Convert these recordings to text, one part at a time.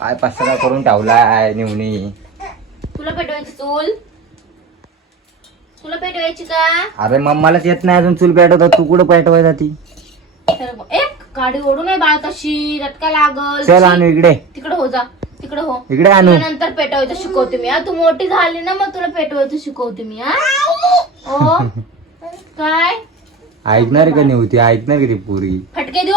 काय पसारा करून ठेवलाय निवणी. तुला पेटवायची चूल? तुला पेटवायची का? अरे मम्मालाच येत नाही अजून चूल पेटवत, तू कुठं पेटवाय जाती? एक गाडी ओढू नये बाळ, तशी झटका लागल. चल आणू इकडे. तिकडे हो जा, तिकडे हो. इकडे आणू. तुला नंतर पेटवायचं शिकवते मी. तू मोठी झाली ना मग तुला पेटवायचं शिकवते मी. हो काय ऐकणार का नाही होती? ऐकणार का ती पुरी? फटके देऊ?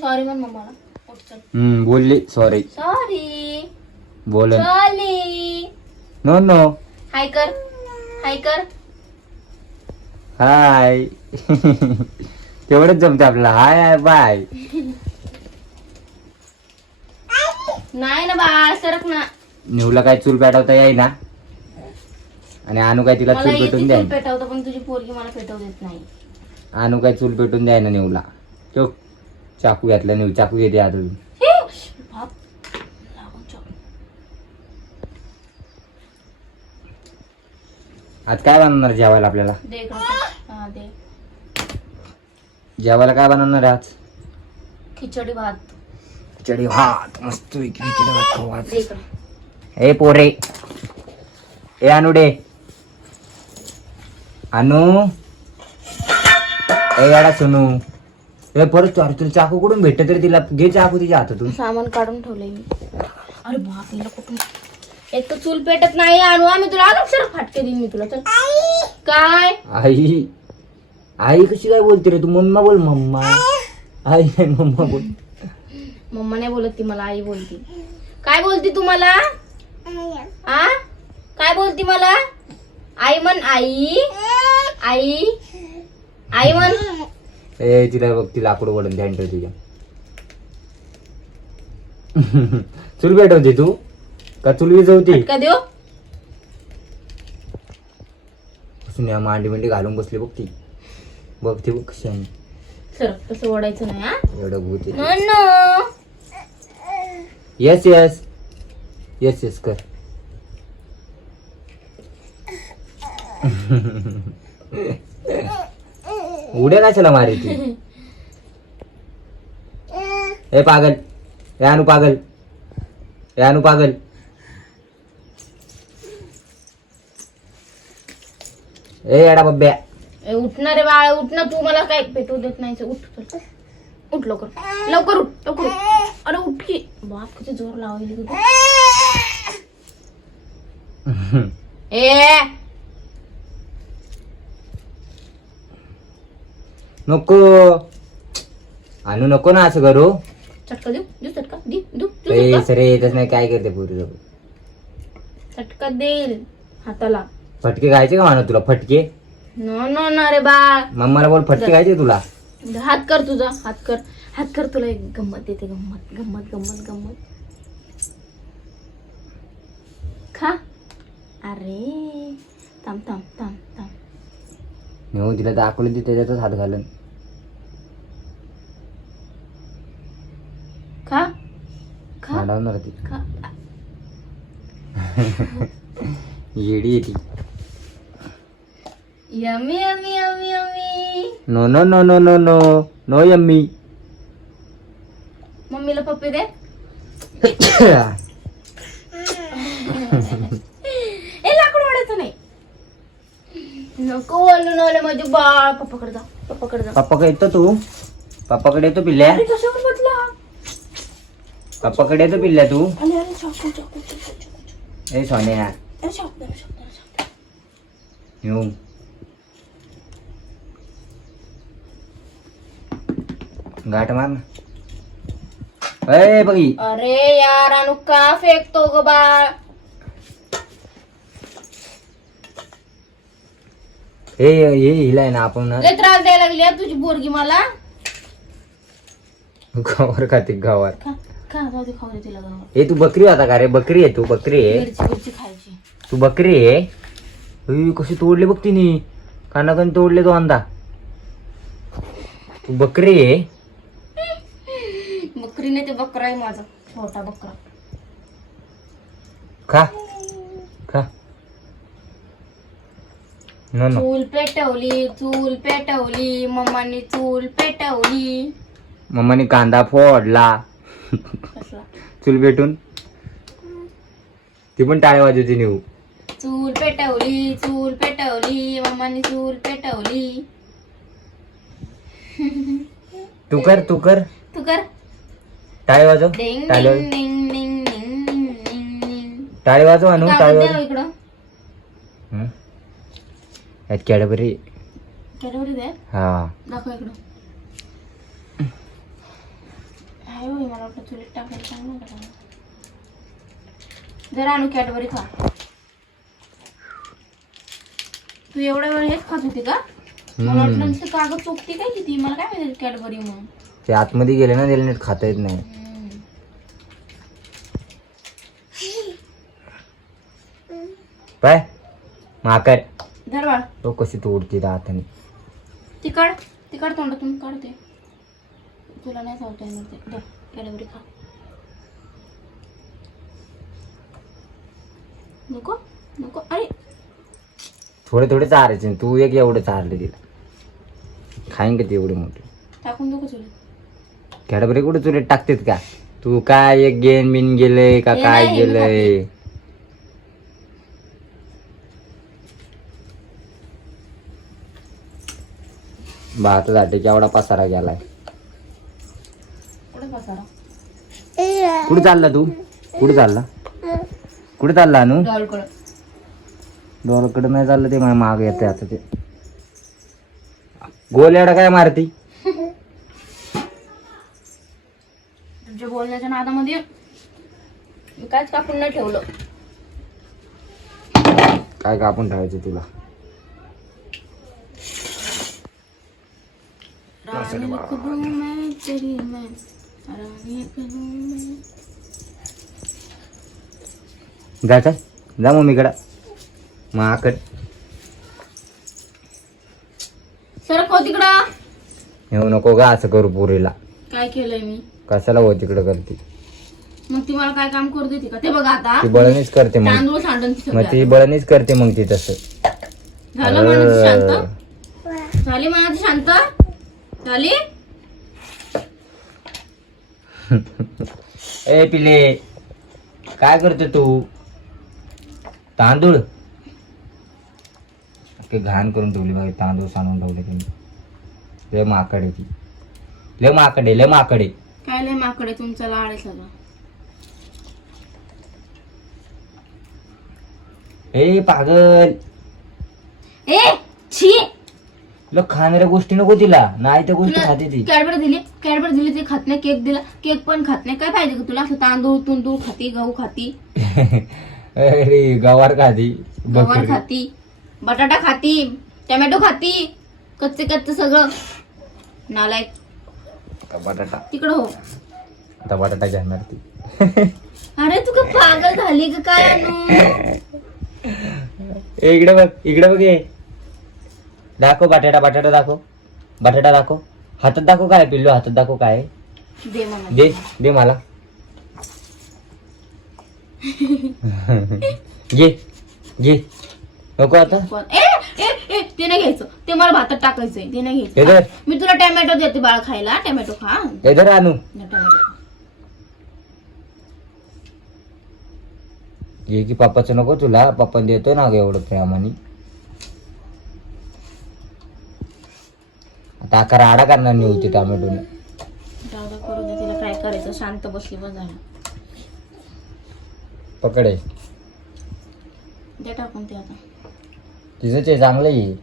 सॉरी म्हण मम्माला. उठ चल. बोलली सॉरी. सॉरी बोल. सॉरी. No no. हाय कर, हाय कर. हाय. तेवढंच जमतं आपल्याला. Hi hi bye. नाही ना बाळ, सरक ना. निवला काय चूल पेटवता येई ना, आणि आणू काय तिला मला चूल येते पेटून चूल द्याय. पेटवतं, पण तुझी पोरगी मला पेटवू देत नाही. आणू काय चूल पेटून द्याय ना निवला. तो चाकू घातला निव, चाकू घेते आता तू. बाप, लागून चल. आज काय बनवणार जेवायला आपल्याला? दे इकडं. हा दे. जेवायला काय बनवणार आहे आज? खिचडी भात. खिचडी भात. मस्त खिचडी भात खाऊ आज. दे इकडं. ए पोरे, ए अनुडे, अनु, ए गाडा सुनू. ए परत तुला चाकू कुठून भेटत तरी तिला घे चाकू तिच्या हातातून. सामान काढून ठेवलंय मी. अरे बाप, हिला कुठून एक तर चूल पेटत नाही. आणू आम्ही तुला अक्षर फाटके देईन मी तुला. चल. काय आई, आई कशी काय बोलते रे तू? मम्मा बोल. मम्मा. आई नाही, मम्मा बोल. मम्मा नाही बोलत ती, मला आई बोलती. काय बोलती तू मला? आ काय बोलती मला? आई म्हण. आई आई आई म्हण. ए तिला बघ, ती लाकूड वडून ध्यान ठेव तुझ्या. चूल पेटवते तू का चूल विजवते? का देऊ? सुन्या मांडी मांडी घालून बसली बघ ती. बघ ती बघ कशी आहे. सर तसं ओढायचं नाही. हा एवढं भूत आहे. No no. Yes yes yes yes कर. उड्या कशाला मारे ती? ए पागल, ए अनु पागल, ए अनु पागल. ए येडा बब्ब्या. उठणार रे बाळ, उठ ना. तू मला काय पेटवू देत नाही. उठ चल. उठ लवकर, लवकर उठ, लवकर उठ. अरे उठ की. बाप किती जोर लावली तू. ए नको अनु, नको ना असं करू. चटका देऊ? देऊ चटका? देऊ ए सरे येतच नाही. काय करते पुरी? चटका देईल हाताला. फटके खायचे का म्हणा तुला? फटके नो नो ना रे बाळ. मम्माला बोल फटके खायचे तुला. हात कर तुझा. हात कर, हात कर. तुला एक गंमत देते. गंमत गंमत गंमत गंमत. खा. अरे थांब थांब थांब थांब. नेऊन तिला दाखवलं, ती त्याच्यातच हात घालन. खा खा खाणार ती. खा. येडी आहे ती. Yummy yummy yummy yummy. No no no no no no no yummy. मम्मीला पप्पी दे. ए लाकूड वाढायचं नाही. नको बोलू नवले माझे बाळ. पप्पाकडे जा, पप्पाकडे जा. पप्पाकडे येतो तू? पप्पाकडे येतो पिल्ल्या? अरे कशावर बसला? पप्पाकडे येतो पिल्ल्या तू? अरे अरे चाकू चाकू चाकू. ए सोन्या अरे चाकू अरे चाकू अरे चाकू. येऊ. गाठ मार ना. ए बघी. अरे यार अनु का फेकतो ग बाळ? हे हिलाय ना आपण ना. लय त्रास द्यायला लागली यार तुझी पोरगी मला. गावावर खाते गावावर. खा खा, जाऊ दे, खाऊ दे तिला गावावर. ए तू बकरी होता का रे? बकरी आहे तू? बकरी आहे मिरची मिरची खायची. तू? बकरी आहे? कशी तोडले बघ तिने. कानाकन तोडले तो अंदा. तू बकरी आहे? बकरी नाही ते बकरा आहे माझा, छोटा बकरा. खा खा. No no. चूल पेटवली, चूल पेटवली, मम्मानी चूल पेटवली. मम्माने कांदा फोडला. कसला चूल पेटून ती पण टाळे वाजवते नेऊ. चूल पेटवली मम्मानी चूल पेटवली. तू कर तू कर. टाळे वाजव. डिंग टाळे वाजव. डिंग डिंग डिंग डिंग डिंग. टाळे वाजव आणू. टाळे कागद वाजव. द्या इकडं. यात कॅडबरी. कॅडबरी दे. हा दाखव इकडं. हाय होय, मला वाटतं चुलीत टाकायला चांगलं का. जरा आणू कॅडबरी खा. तू एवढ्या वेळ हेच खात होती का? मला वाटलं नुसतं कागद चोखती काय किती, मला काय माहिती कॅडबरी म्हणून. ते आतमध्ये गेले ना त्याला नीट खाता येत नाही. पाय माकड धर बाळ. तो कशी तोडते हाताने. तिकड तोंडातून काढते. तुला नाही चालता येणार ते. धर कॅडबरी खा. नको नको. अरे थोडे थोडे चारायचे. तू एक एवढं चारले तिला. खाईन का ते एवढे मोठे. टाकून नको चुलीत. कॅडबरी कुठे चुलीत टाकतेत का? तू काय एक गेन बिन गेलंय का हे काय नाही, हे मी गेलंय. भातासाठी केवढा पसारा गेलाय. कुठे पसारा. कुठे चालला तू? कुठे चालला अनु? डॉलकडं. डोळकडे नाही चाललं ते माझ्या माग येते आता ते. गोल एवढा काय मारती? तुमच्या बोलण्याच्या नादामध्ये मी काहीच कापून नाही ठेवलं. काय कापून ठेवायचं तुला? रानी करूं मैं तेरी मैं, रानी करूं मैं. जायचं जा मम्मीकडं. माकड सरक हो तिकडं. येऊ नको गा असं करू पुरीला. काय केलंय मी? कशाला हो तिकडं करते? मग ती मला काय काम करू देते का? ते बघा आता ती बळणीच करते मग. तांदूळ सांडून ती मग सगळी. ती बळणीच करते मग ती तसं. झालं मनाची शांत. झाली मनाची शांत. झाली. ए पिले काय करतो तू? तांदूळ घाण करून ठेवली बघ. तांदूळ सांडून ठेवले तुम्ही. लय माकडे ती. लय माकडे काय लय माकडे तुमचा लाड आहे सगळं. ए पागल. ए छी. तुला खाणाऱ्या गोष्टी नको तिला. नाही त्या गोष्टी खाते ती. कॅडबरी दिली ते खात नाही. केक दिला केक पण खात नाही. काय पाहिजे का तुला? असं तांदूळ खाती, गहू खाती, अरे गवार खाती, गवार खाती, बटाटा खाती, टोमॅटो खाती, कच्चे सगळं. नालायक. बटाटा तिकडं हो. आता बटाटा घेणार ती. अरे तू का पागल झाली का काय अनु? इकडे बघ ये. दाखव बटाटा दाखव. हातात दाखव काय पिल्लू. हातात दाखव काय. दे मला. दे मला. घे नको आता. ते नाही घ्यायचं. ते मला भातात टाकायचंय. ते नाही हे घ्यायचं. धर. मी तुला टोमॅटो देते बाळ खायला. टोमॅटो खा. हे धर आणू. टोमॅटो. ये की पप्पाचं नको तुला. पप्पा देतो ना ग एवढं प्रेमाने. आता आकार आडा करणार नाही होती टोमॅटोने. जाऊ करू दे. तिला काय करायचं. शांत बसली बस झालं. पकडे दे टाकून ते आता. तिचं ते चांगलं आहे.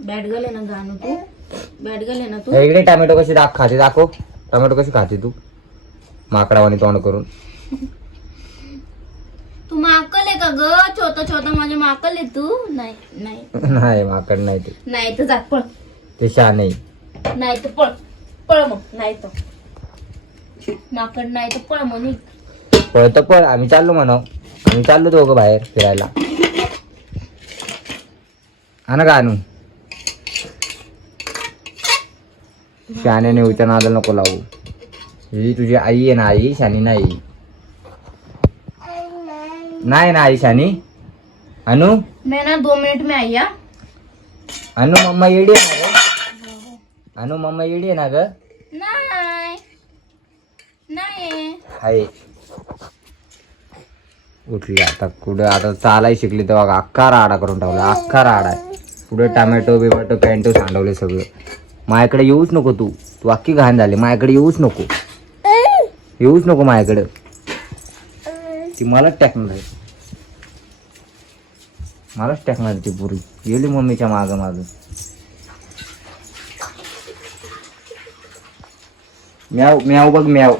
बॅट गले ना गाणं तू. बॅट गले ना तू. इकडे टोमॅटो कशी खाते दाखव. टोमॅटो कशी खाते तू माकडावानी तोंड करून. तू माकल आहे का ग? छोटा माझ्या माकल आहे तू. नाही नाही माकड नाही ते. नाही तर जा पळ. ते शान आहे. नाही तर पळ मग. नाही तर माकड नाही तर पळ म्हणून. पळ. आम्ही चाललो दोघं बाहेर फिरायला. हा ना का आणू. शाने उच्या नादाला नको लावू. ही तुझी आई आहे ना. आई शानी नाही. नाही ना आई शानी. अनु मैं ना 2 मिनट में आई. हा? अनु मम्मा येडी आहे ना ग? अनु मम्मा येडी आहे ना ग? नाही नाही. आहे. उठली आता कुठं आता चालाय शिकली तर बघा अख्खा राडा करून टाकला अख्खा राडा आहे. पुढे टमॅटो बिमॅटो पॅन्टो सांडवले सगळं. माझ्याकडे येऊच नको तू तू अख्खी घाण झाली माझ्याकडे येऊच नको माझ्याकडे. ती मलाच टाकणार ती पुरी गेली मम्मीच्या मागं म्याव म्याव बघ म्याव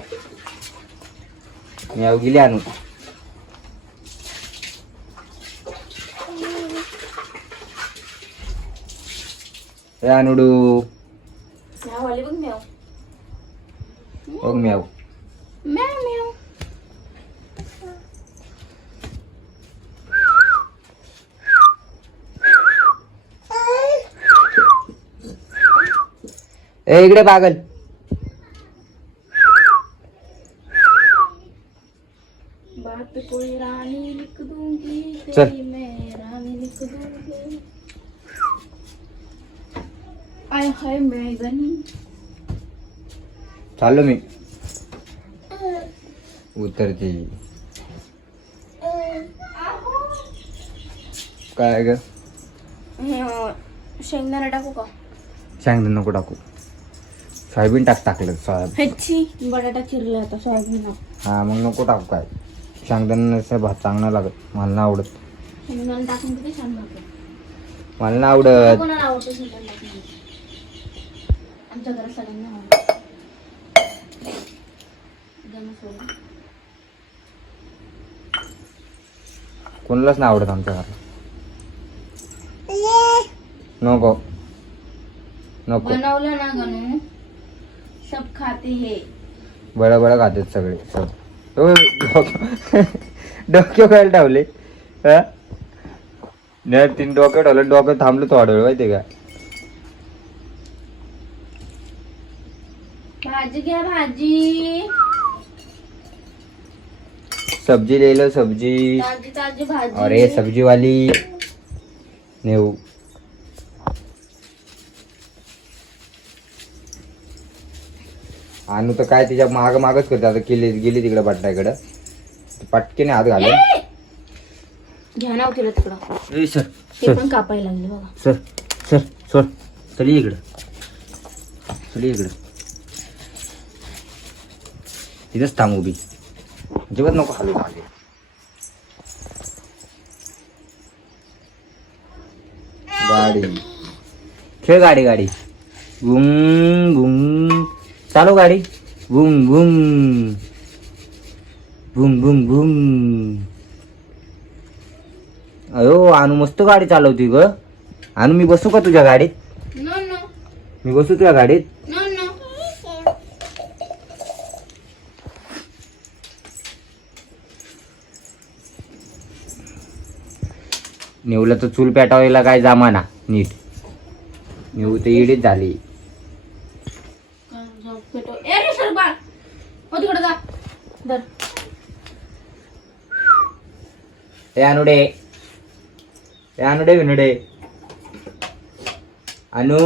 गेली आणू. ए अनुडू वाली बघ म्याव बघ म्याव. म्याव म्याव. ए इकडे पागल. बात कोई रानी लिख दूंगी चल. तेरी मैं रानी लिख दूंगी. आय हाय मैगनी. चाललो मी उतरते. काय ग शेंगदाणा टाकू का? सांग नको टाकू. सोयाबीन टाकलं सोयाबीन. ह्याची बटाटा चिरला आता सोयाबीन. हा मग नको टाकू काय शेंगदाण्याचा भात चांगला लागत मला नाही आवडत. शेंगदाणा टाकून किती छान लागतं. मला नाही आवडत. कोणाला आवडतं शेंगदाणा टाकून? आमच्या घरात सगळ्यांना आवडतं. कोणालाच नाही आवडत आमच्या घरात. नको बनवलं ना गणू सब खाते हे. बळा खातात सगळे सब. डोक्या खायला ठेवले. तीन डोक्या ठेवलं डोक्यात थांबलं थोडा वेळ माहितीये का. भाजी घ्या भाजी. सब्जी ले लो सब्जी. ताजी ताजी भाजी. अरे सब्जी वाली नेऊ. आणू तर काय तिच्या मागच करते आता. गेली तिकडे बटाट्याकडं पटकेने हात घालून. घ्या ना तिला तिकडं. सर ते पण कापायला लागले बघा. सर सोड चल इकडं. तिथंच थांब उभी. जेवत नको खाली खाली. गाडी खेळ गाडी गुंग गुंग चालू गाडी. गुंग गुंग गुंग गुंग गुंग. अयो आणू मस्त गाडी चालवती ग. आणू मी बसू का तुझ्या गाडीत? नो नो मी बसू तुझ्या गाडीत? No no. नेवलं तर चूल पेटावायला काय जमाना नीट. नेऊ तर इडीच झाली. ए अनुडे विनुडे अनु.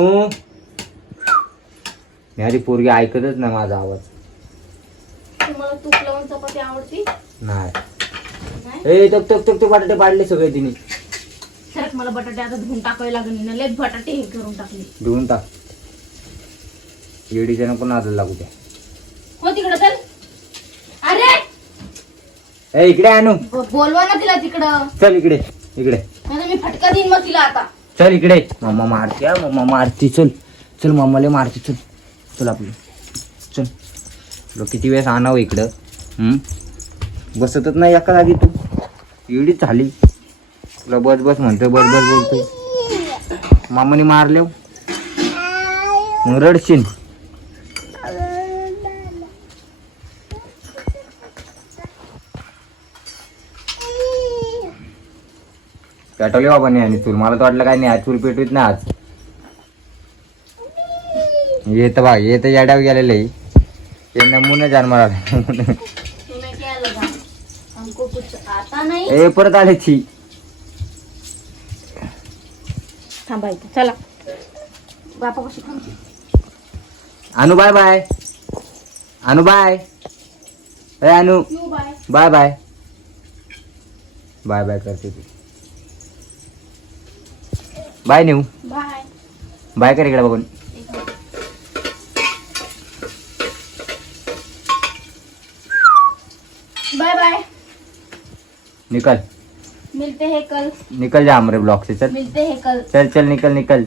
माझी पोरगी ऐकतच ना माझा आवाज. तुम्हाला तूप लावून चपाती आवडती? नाही. ए तक बटाटे पाडले सगळे तिने. सरक मला बटाटे आता धुवून टाकावे लागेल ना. लेट बटाटे हे करून टाकले. धुवून टाक. येडीच्या नको नादाला लागू द्या. हो तिकडं चल. अरे ए इकडे आणू. बोलवा ना तिला तिकडं. चल इकडे. नाही मी फटका देईन मग तिला आता. चल इकडे. मम्मा मारती. चल मम्माले मारती. चल आपलं चल. तुला किती वेळेस आणावं इकडं. बसतच नाही एका जागी तू. एवढीच झाली. तुला बस म्हणतोय बस बोलतोय. मामाने मारले मग रडशील. पेटवले बाबाने आणि चूल. मला तर वाटलं काय नाही आज चूल पेटवीत नाही आज. येत याड्यावर गेलेलं आहे. ते नमुना जानमार हमको कुछ आता नहीं. ए परत आले ती. थांबा इथे चला बापा कशी थांब अनु बाय बाय. अनु बाय. अरे Anu bye bye bye. Bye bye करते तू. बाय नेऊ. बाय बाय कर इकडे बघून. बाय बाय निकल मिलते हैं कल निकल जा हमारे ब्लॉक से. चल मिलते हैं कल चल चल निकल निकल.